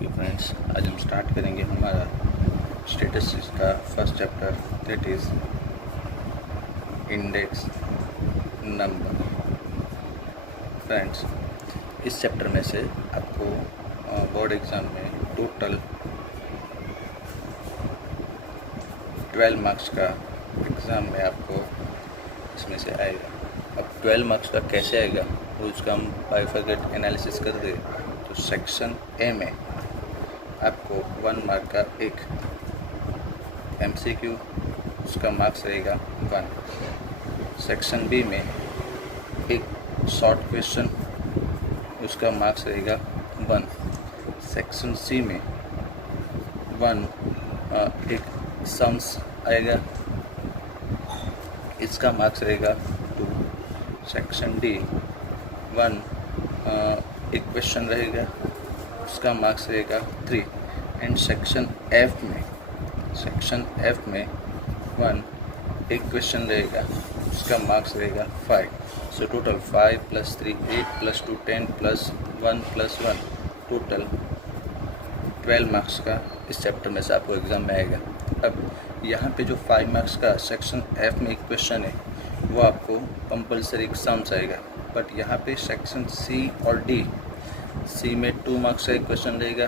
Okay friends, आज हम start करेंगे हमारा स्टैटिस्टिक्स का first chapter, that is index number. Friends, इस चैप्टर में से आपको बोर्ड एग्ज़ाम में टोटल 12 मार्क्स का एग्ज़ाम में आपको इसमें से आएगा। अब 12 मार्क्स का कैसे आएगा वो उसका हम बाइफरकेट एनालिसिस कर रहे हैं। तो सेक्शन ए में आपको 1 मार्क का एक MCQ, उसका मार्क्स रहेगा 1। सेक्शन बी में एक शॉर्ट क्वेश्चन, उसका मार्क्स रहेगा 1। सेक्शन सी में 1 एक सम्स आएगा, इसका मार्क्स रहेगा 2। सेक्शन डी 1 एक क्वेश्चन रहेगा, उसका मार्क्स रहेगा 3। एंड सेक्शन एफ में 1 एक क्वेश्चन रहेगा, उसका मार्क्स रहेगा 5। सो टोटल 5 + 3 8 + 2 10 + 1 + 1 टोटल 12 मार्क्स का इस चैप्टर में से आपको एग्ज़ाम में आएगा। अब यहाँ पे जो 5 मार्क्स का सेक्शन एफ में एक क्वेश्चन है वो आपको कंपलसरी सम्स आएगा, बट यहाँ पे सेक्शन सी और डी, सी में 2 मार्क्स का एक क्वेश्चन रहेगा,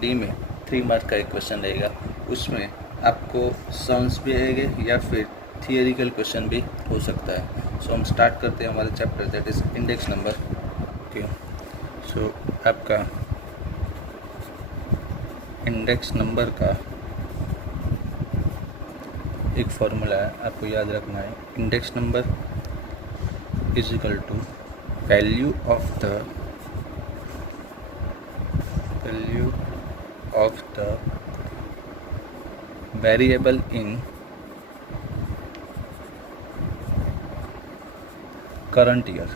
डी में 3 मार्क का एक क्वेश्चन रहेगा। उसमें आपको सम्स भी आएंगे या फिर थियोरिकल क्वेश्चन भी हो सकता है। सो हम स्टार्ट करते हैं हमारे chapter, that is index number. Okay, so आपका इंडेक्स नंबर का एक फॉर्मूला है, आपको याद रखना है। Index number is equal to value of the variable in current year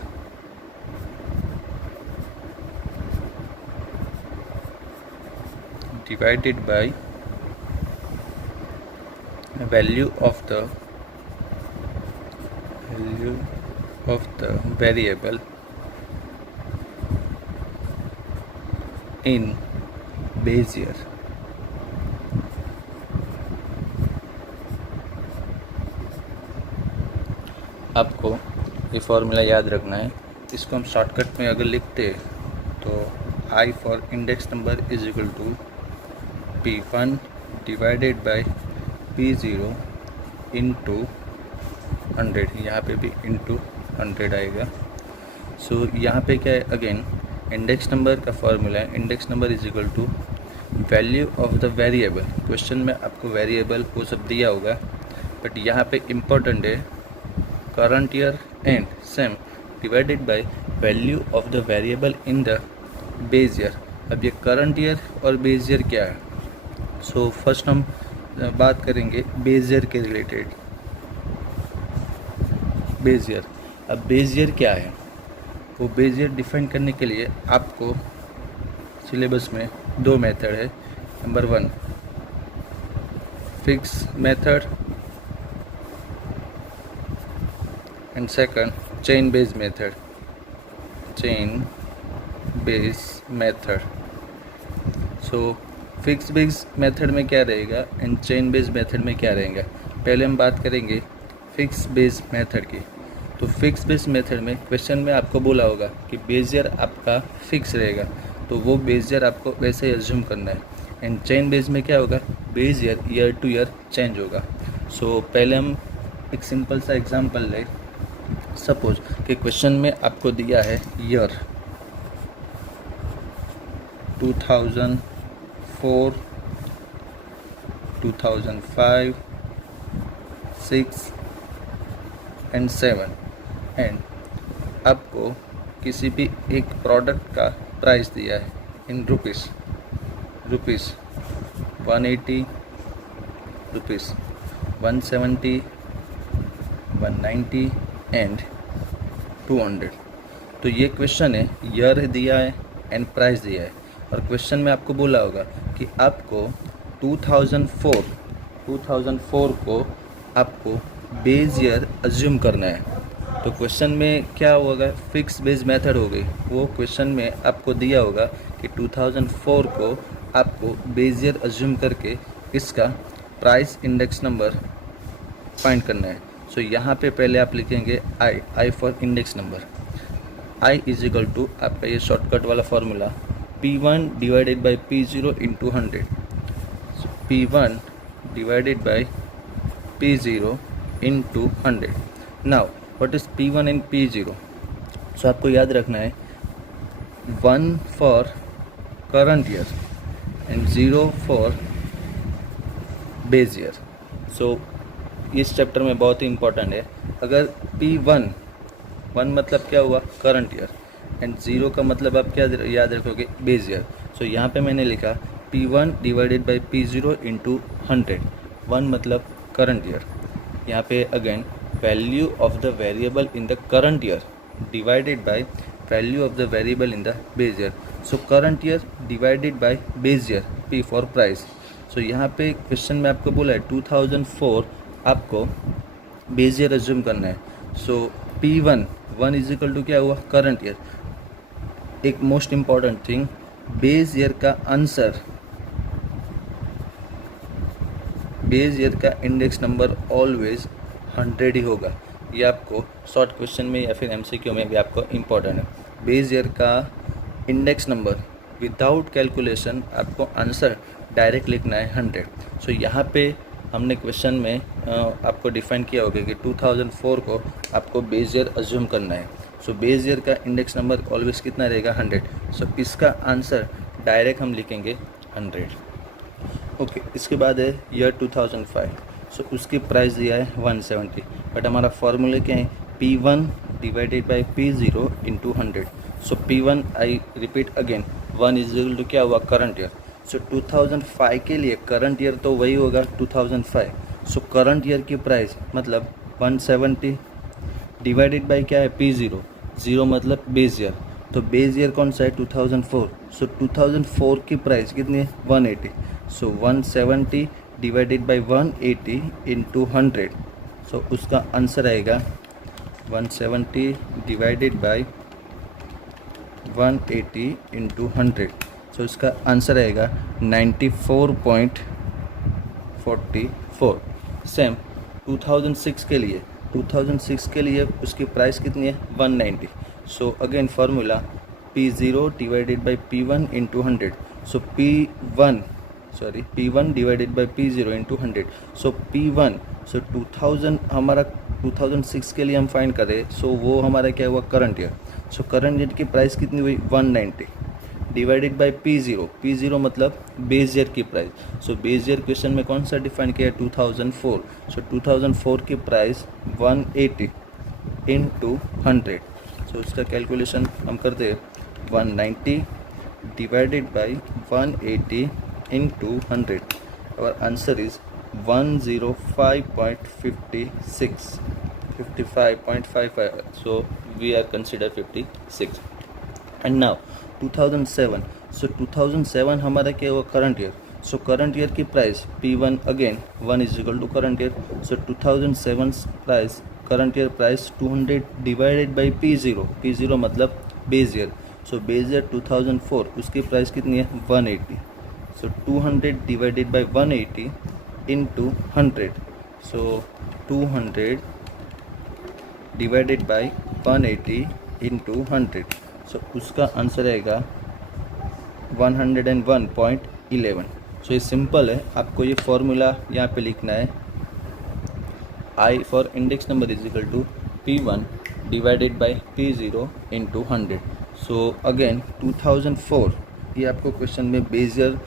divided by value of the variable in base year। आपको ये फॉर्मूला याद रखना है। इसको हम शॉर्टकट में अगर लिखते तो I for index number is equal to P1 divided by P0 into 100। यहाँ पे भी इंटू 100 आएगा। सो यहाँ पे क्या है, अगेन इंडेक्स नंबर का फॉर्मूला है, index number is equal to value of the variable. Question में आपको वेरिएबल वो सब दिया होगा, बट यहाँ पे इम्पोर्टेंट है current year and same divided by value of the variable in the base year. अब ये करंट ईयर और बेस ईयर क्या है? सो फर्स्ट हम बात करेंगे बेस ईयर के रिलेटेड। बेस ईयर, अब बेस ईयर क्या है? वो बेस ईयर डिफाइन करने के लिए आपको सिलेबस में 2 मेथड है। Number 1 fix method and second chain based method. So fix based method में क्या रहेगा एंड चेन बेस्ड मेथड में क्या रहेगा? पहले हम बात करेंगे फिक्स बेस्ड मेथड की। तो फिक्स बेस्ड मेथड में क्वेश्चन में आपको बोला होगा कि बेस ईयर आपका फिक्स रहेगा, तो वो बेस ईयर आपको वैसे ही एज्यूम करना है। एंड चेन बेस्ड में क्या होगा, base year two year change होगा। सो पहले हम एक सिंपल सा एग्जांपल लें। सपोज कि क्वेश्चन में आपको दिया है ईयर 2004, 2005, 6 एंड 7 एंड आपको किसी भी एक प्रोडक्ट का प्राइस दिया है इन रुपीस 180, रुपीस 170, 190 एंड 200। तो ये क्वेश्चन है, ईयर दिया है एंड प्राइस दिया है, और क्वेश्चन में आपको बोला होगा कि आपको 2004 को आपको बेस ईयर अज्यूम करना है। तो क्वेश्चन में क्या होगा, फिक्स बेस मेथड हो गई। वो क्वेश्चन में आपको दिया होगा कि 2004 को आपको बेस ईयर अज्यूम करके इसका प्राइस इंडेक्स नंबर फाइंड करना है। सो यहाँ पे पहले आप लिखेंगे I for index number. I is equal to आपका ये शॉर्टकट वाला formula P1 divided by P0 into 100। So P1 divided by P0 into 100। Now what is P1 and P0? So आपको याद रखना है 1 for current year and 0 for base year. So इस chapter में बहुत ही इंपॉर्टेंट है। अगर P1 मतलब क्या हुआ, करंट ईयर, एंड 0 का मतलब आप क्या याद रखोगे, बेस ईयर। सो यहाँ पे मैंने लिखा P1 divided by P0 into 100। 1 मतलब करंट ईयर, यहाँ पे again value of the variable in the current year divided by value of the variable in the base year. So current year divided by base year, P for price. So यहाँ पे question में आपको बोला है 2004 आपको base year assume करना है। सो P1 is equal to क्या हुआ, करंट ईयर। एक most important thing, base year का आंसर, बेस ईयर का इंडेक्स नंबर ऑलवेज 100 ही होगा। ये आपको शॉर्ट क्वेश्चन में या फिर MCQ में भी आपको इम्पॉर्टेंट है। बेस ईयर का इंडेक्स नंबर विदाउट कैलकुलेशन आपको आंसर डायरेक्ट लिखना है 100। सो यहाँ पे हमने क्वेश्चन में आपको डिफाइन किया होगा कि 2004 को आपको बेस ईयर अज्यूम करना है। सो बेस ईयर का इंडेक्स नंबर ऑलवेज कितना रहेगा, 100। सो इसका आंसर डायरेक्ट हम लिखेंगे 100। ओके, इसके बाद है ईयर 2005। सो उसकी प्राइस दिया है 170, बट हमारा फॉर्मूला क्या है, P1 divided by P0 into 100। So P1 I repeat again 1 is equal to क्या हुआ, करंट ईयर। सो 2005 के लिए करंट ईयर तो वही होगा 2005। सो करंट ईयर की प्राइस मतलब 170 डिवाइडेड बाई क्या है, P0, 0 मतलब बेस ईयर। तो बेस ईयर कौन सा है, 2004। सो 2004 की प्राइस कितनी है, 180। सो 170 डिवाइडेड बाई 180 इंटू 100। सो उसका आंसर आएगा 170 डिवाइडेड बाई 180 इंटू 100। सो इसका आंसर आएगा 94.44। सेम 2006 के लिए, 2006 के लिए उसकी प्राइस कितनी है, 190। So again formula P0 divided by P1 into 100। So P1 divided by P0 into 100। So P1, सो 2000 हमारा 2006 के लिए हम फाइंड करें। सो वो हमारा क्या हुआ, current year. So current year की प्राइस कितनी हुई, 190 डिवाइडेड बाई P0 मतलब बेस ईयर की प्राइस। सो बेस ईयर क्वेश्चन में कौन सा डिफाइन किया है, 2004। सो 2004 की प्राइस 180 इंटू 100। सो इसका कैलकुलेशन हम करते हैं 190 डिवाइडेड बाई 180 इंटू 100। और answer is 105.56, 55.55। So we are consider 56। And now 2007। So 2007 हमारा क्या हुआ, current year. So current year की price P1 again 1 is equal to current year. So 2007 price, current year price 200 divided by P0 मतलब base year. So base year 2004 उसकी price कितनी है, 180। So 200 divided by 180 into 100। So 200 divided by 180 into 100। सो उसका answer आएगा 101.11। सो ये simple है, आपको ये फॉर्मूला यहाँ पे लिखना है, I for index number is equal to P1 divided by P0 into 100। So again 2004, ये आपको क्वेश्चन में बेस ईयर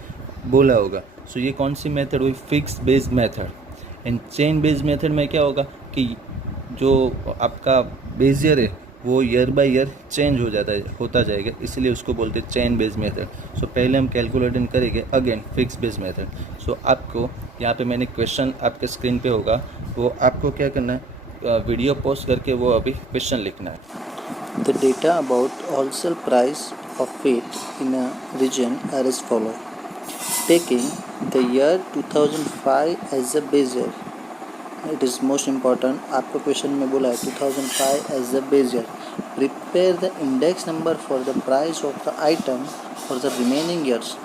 बोला होगा। सो ये कौन सी मेथड हुई, fix base method. And chain base method में क्या होगा कि जो आपका बेस ईयर है वो ईयर बाय ईयर चेंज होता जाएगा, इसलिए उसको बोलते हैं चेन बेस मेथड। सो पहले हम कैलकुलेटिंग करेंगे अगेन फिक्स बेस मेथड। सो आपको यहाँ पे मैंने क्वेश्चन आपके स्क्रीन पे होगा, वो आपको क्या करना है, वीडियो पॉज करके वो अभी क्वेश्चन लिखना है। The data about wholesale price of wheat in a region are as follows. Taking the year 2005 as a base year, it is most important. आपको क्वेश्चन में बोला है 2005 as the base year. Prepare the index number for the price of the item for the remaining years.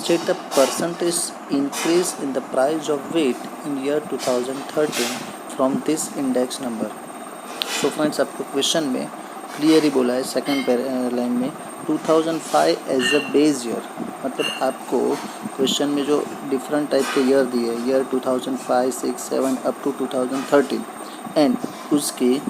State the percentage increase in the price of wheat in year 2013 from this index number. So friends, आपको question में clear ही बोला है second line में 2005 as a base year. मतलब आपको question में जो different type के ईयर दिए, ईयर 2005, 6, 7 अप टू 2013 एंड उसकी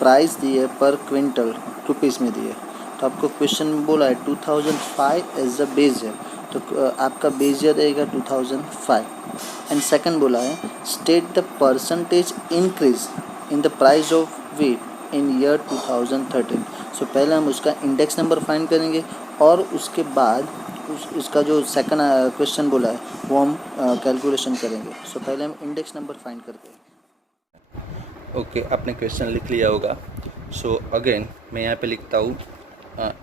प्राइस दिए पर क्विंटल रुपीज़ में दिए. तो आपको क्वेश्चन में बोला है 2005 एज अ बेस ईयर, तो आपका बेस ईयर रहेगा 2005. एंड सेकंड बोला है state the percentage increase in the price of wheat in year 2013. सो पहले हम उसका इंडेक्स नंबर फाइंड करेंगे और उसके बाद उसका जो सेकंड क्वेश्चन बोला है वो हम कैलकुलेशन करेंगे. सो पहले हम इंडेक्स नंबर फाइंड करते हैं. ओके, आपने क्वेश्चन लिख लिया होगा. सो अगेन मैं यहाँ पे लिखता हूँ,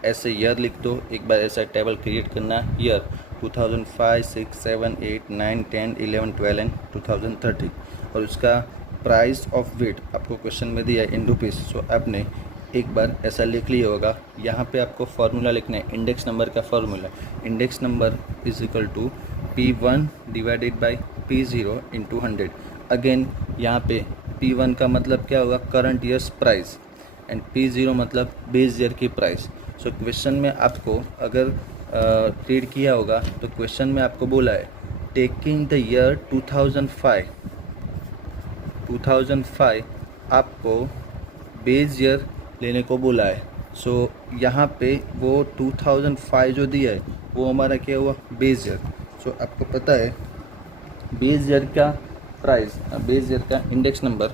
ऐसे ईयर लिख दो. एक बार ऐसा टेबल क्रिएट करना. ईयर 2005, 6, 7, 8, 9, 10, 11, 12 एंड 2013 और उसका प्राइस ऑफ वेट आपको क्वेश्चन में दिया है इन रुपीज़. सो आपने एक बार ऐसा लिख लिया होगा. यहाँ पे आपको फार्मूला लिखना है, इंडेक्स नंबर का formula. Index number is equal to P1 divided by P0 into 100. Again यहाँ पे P1 का मतलब क्या होगा, current years price, and P0 मतलब बेस ईयर की प्राइस. सो क्वेश्चन में आपको अगर रीड किया होगा तो क्वेश्चन में आपको बोला है टेकिंग द ईयर 2005 आपको बेस ईयर लेने को बोला है. सो यहाँ पे वो 2005 जो दिया है वो हमारा क्या हुआ, बेस ईयर. सो आपको पता है बेस ईयर का प्राइस, बेस ईयर का इंडेक्स नंबर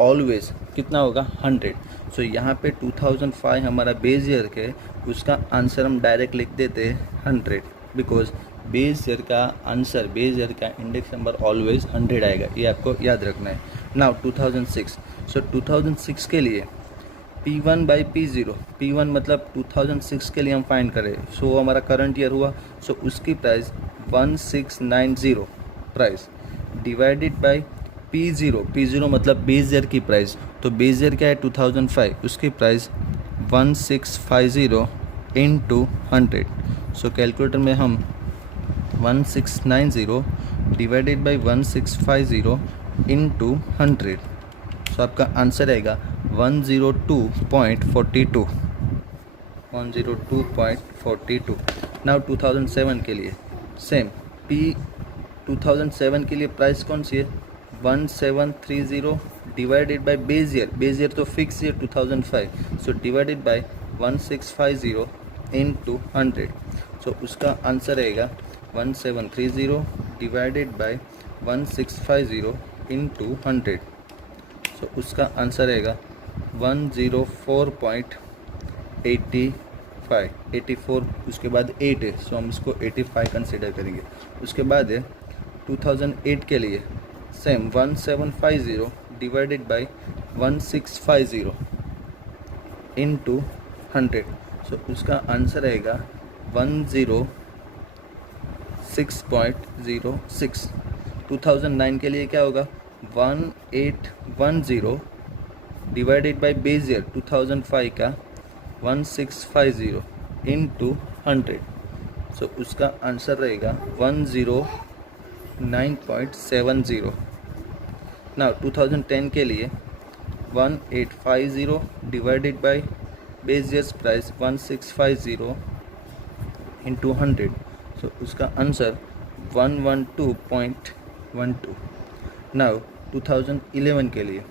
ऑलवेज कितना होगा, 100. सो यहाँ पे 2005 हमारा बेस ईयर के, उसका आंसर हम डायरेक्ट लिख देते हैं 100, बिकॉज बेस ईयर का आंसर, बेस ईयर का इंडेक्स नंबर ऑलवेज 100 आएगा. ये आपको याद रखना है. नाउ 2006. सो 2006 के लिए P1 बाई P0, P1 मतलब 2006 के लिए हम फाइंड करें. सो हमारा करंट ईयर हुआ. सो उसकी price 1690 price divided by P0 मतलब बेस ईयर की प्राइस. तो बेस ईयर क्या है 2005, उसकी प्राइस 1650 इंटू 100. सो कैलकुलेटर में हम 1690 डिवाइडेड बाई 1650 इंटू 100. सो आपका आंसर आएगा 102.42. 102.42. नाउ 2007 के लिए सेम. 2007 के लिए प्राइस कौन सी है, 1730 डिवाइडेड बाय बेस ईयर तो fix year 2005. So divided by 1650 into 100. सो उसका आंसर रहेगा 1730 डिवाइडेड बाय 1650 इंटू 100. सो उसका आंसर रहेगा 104.84. उसके बाद 8 है, सो हम इसको 85 कंसिडर करेंगे. उसके बाद है 2008 के लिए सेम 1750 डिवाइडेड बाय 1650 इंटू 100. सो उसका आंसर रहेगा 106.06. 2009 के लिए क्या होगा, 1810 डिवाइडेड बाय बेस ईयर 2005 का 1650 इंटू 100. सो उसका आंसर रहेगा 109.70. नाउ 2010 के लिए 1850 divided by base years price 1650 into 100. सो उसका आंसर 112.12. नाउ 2011 के लिए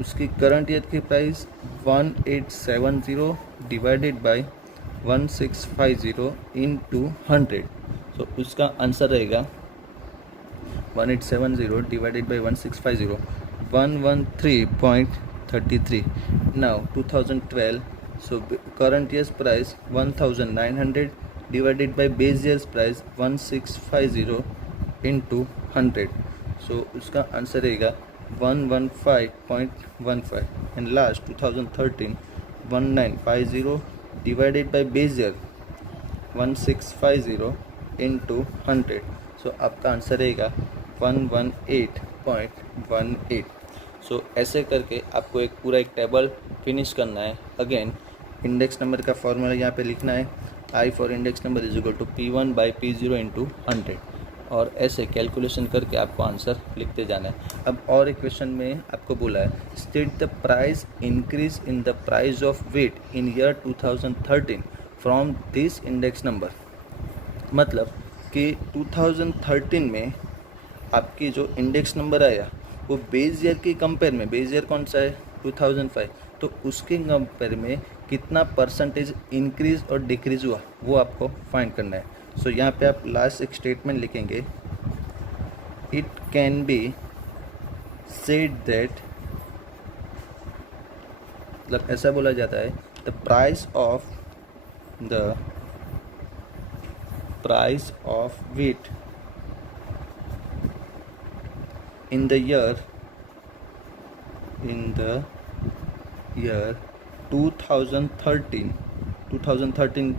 उसकी करंट ईयर की प्राइस 1870 डिवाइडेड बाय 1650 इंटू 100. सो उसका आंसर रहेगा 1870 divided by 1650, 113.33. Now 2012. So current years price 1900 divided by base years price 1650 into 100. सो उसका आंसर रहेगा 115.15. And last 2013 1950 divided by base year 1650 into 100. सो आपका आंसर रहेगा 118.18। सो ऐसे करके आपको एक पूरा एक टेबल फिनिश करना है। अगेन इंडेक्स नंबर का फॉर्मूला यहाँ पे लिखना है, I for index number is equal to P1/P0 into 100, और ऐसे कैलकुलेशन करके आपको आंसर लिखते जाना है। अब और एक क्वेश्चन में आपको बोला है, state the price increase in the price of wheat in year 2013 from this index number. मतलब कि 2013 में आपकी जो इंडेक्स नंबर आया वो बेस ईयर के कंपेयर में, बेस ईयर कौन सा है 2005, तो उसके कंपेयर में कितना परसेंटेज इंक्रीज और डिक्रीज हुआ वो आपको फाइंड करना है। सो यहाँ पे आप लास्ट एक स्टेटमेंट लिखेंगे, it can be said that, मतलब ऐसा बोला जाता है, the price of wheat in the year 2013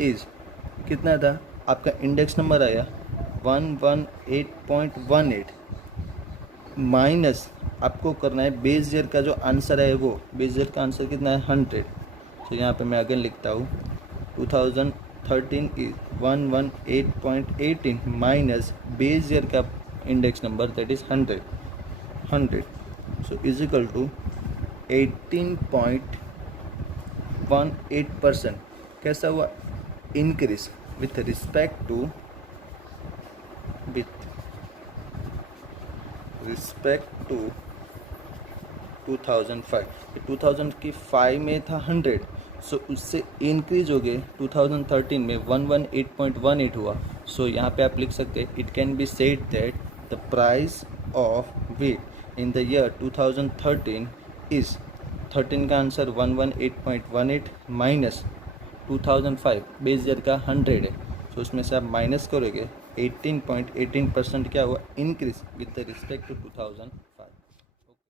is कितना था, आपका इंडेक्स नंबर आया 118.18 माइनस आपको करना है बेस ईयर का जो आंसर है, वो बेस ईयर का आंसर कितना है 100। तो यहाँ पे मैं अगेन लिखता हूँ 2013 इज 118.18 माइनस बेस ईयर का index number that is 100। So is equal to 18.18%। कैसा हुआ इंक्रीज विथ रिस्पेक्ट टू 2005। 2005 में था 100, सो उससे इंक्रीज हो गए 2013 में 118.18 हुआ। सो यहाँ पे आप लिख सकते हैं, it can be said that the price of wheat in the year 2013 is, 13 का आंसर 118.18 माइनस 2005 बेस ईयर का 100 है, तो उसमें से आप माइनस करोगे 18.18% क्या हुआ इंक्रीज विद रिस्पेक्ट टू 2005।